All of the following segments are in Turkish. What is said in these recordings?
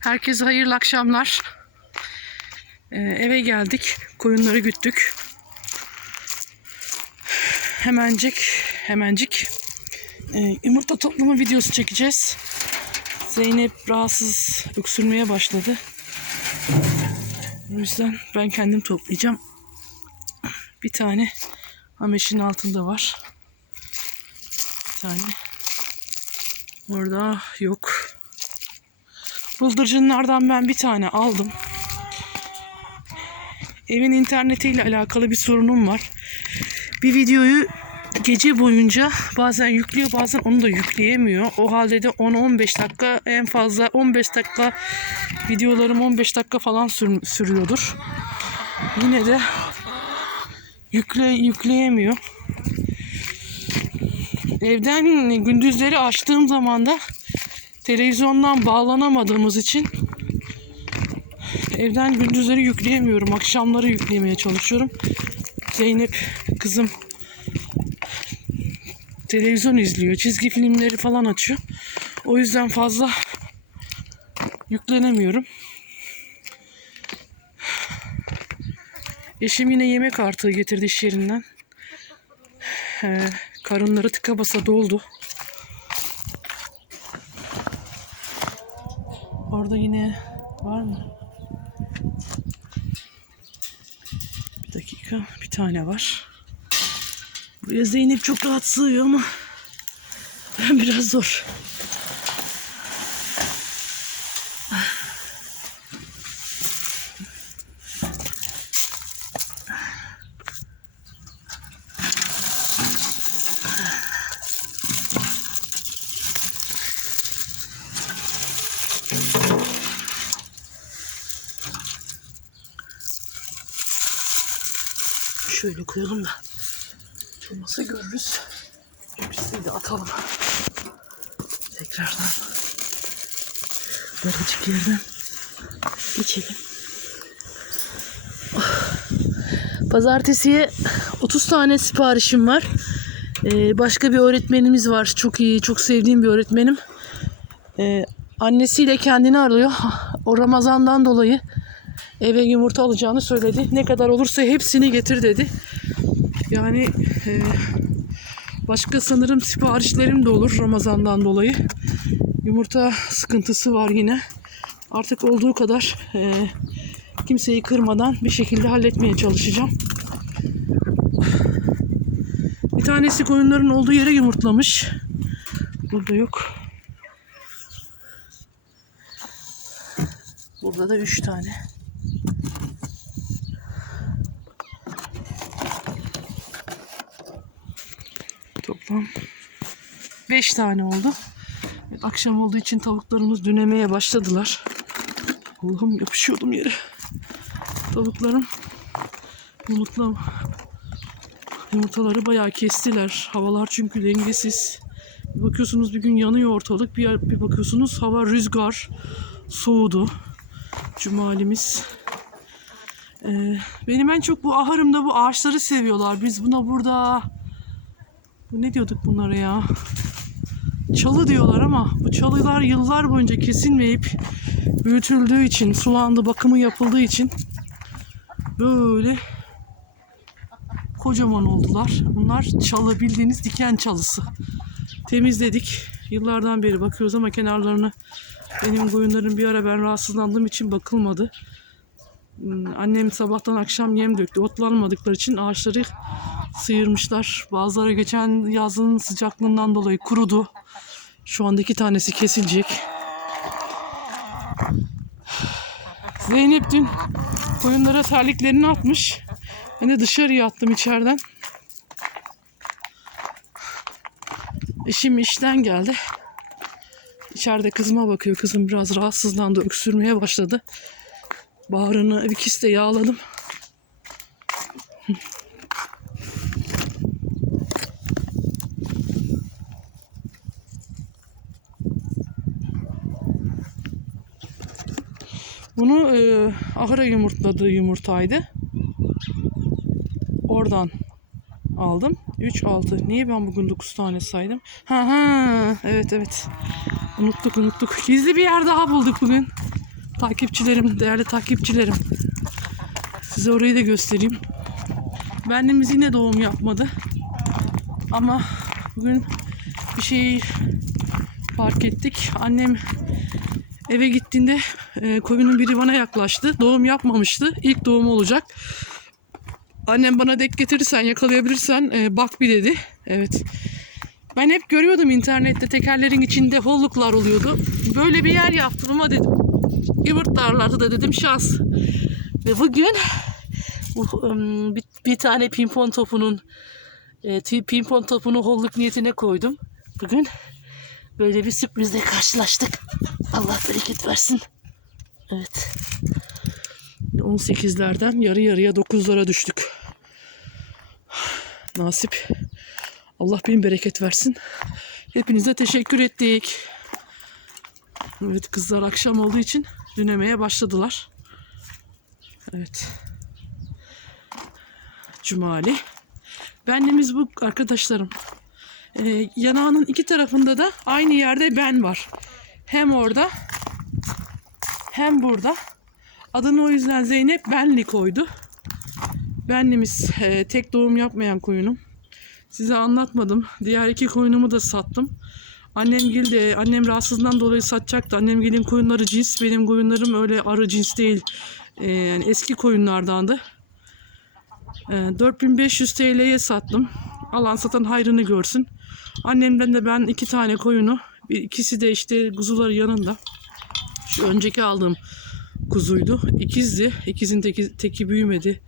Herkese hayırlı akşamlar. Ee, eve geldik. Koyunları güttük. Hemencik, hemencik e, yumurta toplama videosu çekeceğiz. Zeynep rahatsız öksürmeye başladı. O yüzden ben kendim toplayacağım. Bir tane Hameşin altında var. Bir tane. Orada yok. Bıldırcınlardan ben bir tane aldım. Evin internetiyle alakalı bir sorunum var. Bir videoyu gece boyunca bazen yüklüyor bazen onu da yükleyemiyor. O halde de 10-15 dakika en fazla 15 dakika videolarım 15 dakika falan sür- sürüyordur. Yine de yükle yükleyemiyor. Evden gündüzleri açtığım zaman da televizyondan bağlanamadığımız için evden gündüzleri yükleyemiyorum. Akşamları yükleyemeye çalışıyorum. Zeynep kızım televizyon izliyor. Çizgi filmleri falan açıyor. O yüzden fazla yüklenemiyorum. Eşim yine yemek artığı getirdi iş yerinden. Ee, karınları tıka basa doldu. Orada yine var mı? Bir dakika. Bir tane var. Buraya Zeynep çok rahat sığıyor ama ben biraz zor. Şöyle koyalım da olmasa görürüz. Pisliği de atalım. Tekrardan daracık yerden geçelim. Pazartesiye 30 tane siparişim var. Ee, başka bir öğretmenimiz var. Çok iyi, çok sevdiğim bir öğretmenim. Ee, annesiyle kendini arıyor. O Ramazan'dan dolayı eve yumurta alacağını söyledi. Ne kadar olursa hepsini getir dedi. Yani e, başka sanırım siparişlerim de olur Ramazan'dan dolayı. Yumurta sıkıntısı var yine. Artık olduğu kadar e, kimseyi kırmadan bir şekilde halletmeye çalışacağım. Bir tanesi koyunların olduğu yere yumurtlamış. Burada yok. Burada da üç tane. Toplam 5 tane oldu. Akşam olduğu için tavuklarımız dünemeye başladılar. Allah'ım yapışıyordum yere. Tavuklarım yumurtla yumurtaları bayağı kestiler. Havalar çünkü dengesiz. Bir bakıyorsunuz bir gün yanıyor ortalık. Bir, bir bakıyorsunuz hava rüzgar soğudu. Cumalimiz. Ee, benim en çok bu ahırımda bu ağaçları seviyorlar. Biz buna burada bu ne diyorduk bunlara ya? Çalı diyorlar ama bu çalılar yıllar boyunca kesilmeyip büyütüldüğü için, sulandı, bakımı yapıldığı için böyle kocaman oldular. Bunlar çalı bildiğiniz diken çalısı. Temizledik. Yıllardan beri bakıyoruz ama kenarlarını benim koyunların bir ara ben rahatsızlandığım için bakılmadı. Hmm, Annem sabahtan akşam yem döktü. Otlanmadıkları için ağaçları sıyırmışlar. Bazıları geçen yazın sıcaklığından dolayı kurudu. Şu anda iki tanesi kesilecek. Zeynep dün koyunlara terliklerini atmış. Ben de dışarıya attım içeriden. Eşim işten geldi. İçeride kızıma bakıyor. Kızım biraz rahatsızlandı. Öksürmeye başladı. Bağrını bir kiste yağladım. Bunu e, ahıra yumurtladığı yumurtaydı. Oradan aldım. 3, 6. Niye ben bugün 9 tane saydım? Ha ha. Evet evet. Unuttuk unuttuk. Gizli bir yer daha bulduk bugün. Takipçilerim, değerli takipçilerim. Size orayı da göstereyim. Benimiz yine doğum yapmadı. Ama bugün bir şey fark ettik. Annem eve gittiğinde e, koyunun biri bana yaklaştı. Doğum yapmamıştı. İlk doğumu olacak. Annem bana dek getirirsen yakalayabilirsen e, bak bir dedi. Evet. Ben hep görüyordum internette tekerlerin içinde holluklar oluyordu. Böyle bir yer yaptım ama dedim. Yumurtlarlardı da dedim şans. Ve bugün bir, bir tane pimpon topunun e, pimpon topunu holluk niyetine koydum. Bugün böyle bir sürprizle karşılaştık. Allah bereket versin. Evet. 18'lerden yarı yarıya 9'lara düştük. Nasip. Allah bin bereket versin. Hepinize teşekkür ettik. Evet kızlar akşam olduğu için dünemeye başladılar. Evet. Cumali. Benliğimiz bu arkadaşlarım. Ee, yanağının iki tarafında da aynı yerde ben var. Hem orada hem burada. Adını o yüzden Zeynep Benli koydu. Benlimiz e, tek doğum yapmayan koyunum. Size anlatmadım. Diğer iki koyunumu da sattım. Annem gil de annem rahatsızlığından dolayı satacaktı. Annem gelin koyunları cins. Benim koyunlarım öyle arı cins değil. Ee, yani eski koyunlardandı. Ee, 4500 TL'ye sattım. Alan satan hayrını görsün. Annemden de ben iki tane koyunu. İkisi de işte kuzuları yanında. Şu önceki aldığım kuzuydu. İkizdi. İkizin teki, teki büyümedi.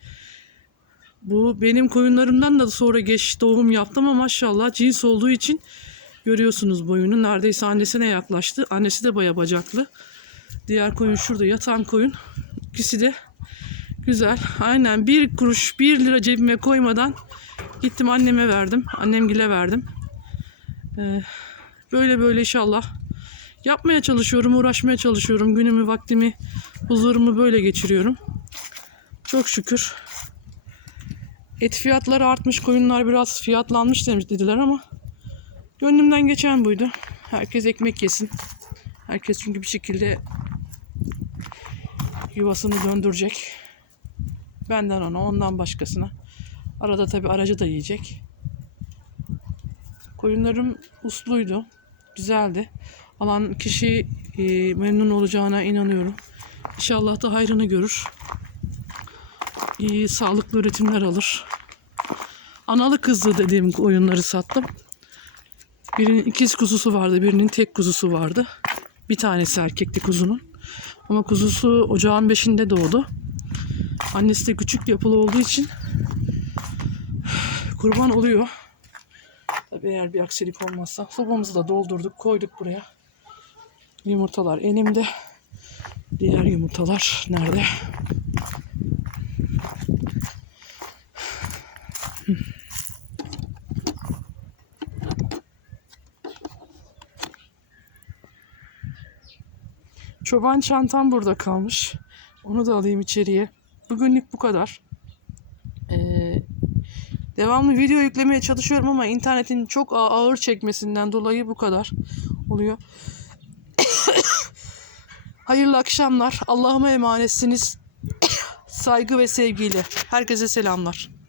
Bu benim koyunlarımdan da sonra geç doğum yaptım ama maşallah cins olduğu için görüyorsunuz boyunu. Neredeyse annesine yaklaştı. Annesi de baya bacaklı. Diğer koyun şurada yatan koyun. İkisi de güzel. Aynen bir kuruş bir lira cebime koymadan gittim anneme verdim. Annemgile verdim. Ee, böyle böyle inşallah yapmaya çalışıyorum, uğraşmaya çalışıyorum. Günümü, vaktimi, huzurumu böyle geçiriyorum. Çok şükür. Et fiyatları artmış, koyunlar biraz fiyatlanmış demiş dediler ama gönlümden geçen buydu. Herkes ekmek yesin. Herkes çünkü bir şekilde yuvasını döndürecek. Benden ona, ondan başkasına. Arada tabi aracı da yiyecek. Koyunlarım usluydu. Güzeldi. Alan kişi e, memnun olacağına inanıyorum. İnşallah da hayrını görür. İyi, sağlıklı üretimler alır. Analı kızlı dediğim koyunları sattım. Birinin ikiz kuzusu vardı, birinin tek kuzusu vardı. Bir tanesi erkekti kuzunun. Ama kuzusu ocağın beşinde doğdu. Annesi de küçük yapılı olduğu için kurban oluyor. Tabii eğer bir aksilik olmazsa. Sobamızı da doldurduk, koyduk buraya. Yumurtalar elimde. Diğer yumurtalar nerede? Çoban çantam burada kalmış. Onu da alayım içeriye. Bugünlük bu kadar. Devamlı video yüklemeye çalışıyorum ama internetin çok ağır çekmesinden dolayı bu kadar oluyor. Hayırlı akşamlar. Allah'ıma emanetsiniz. Saygı ve sevgiyle. Herkese selamlar.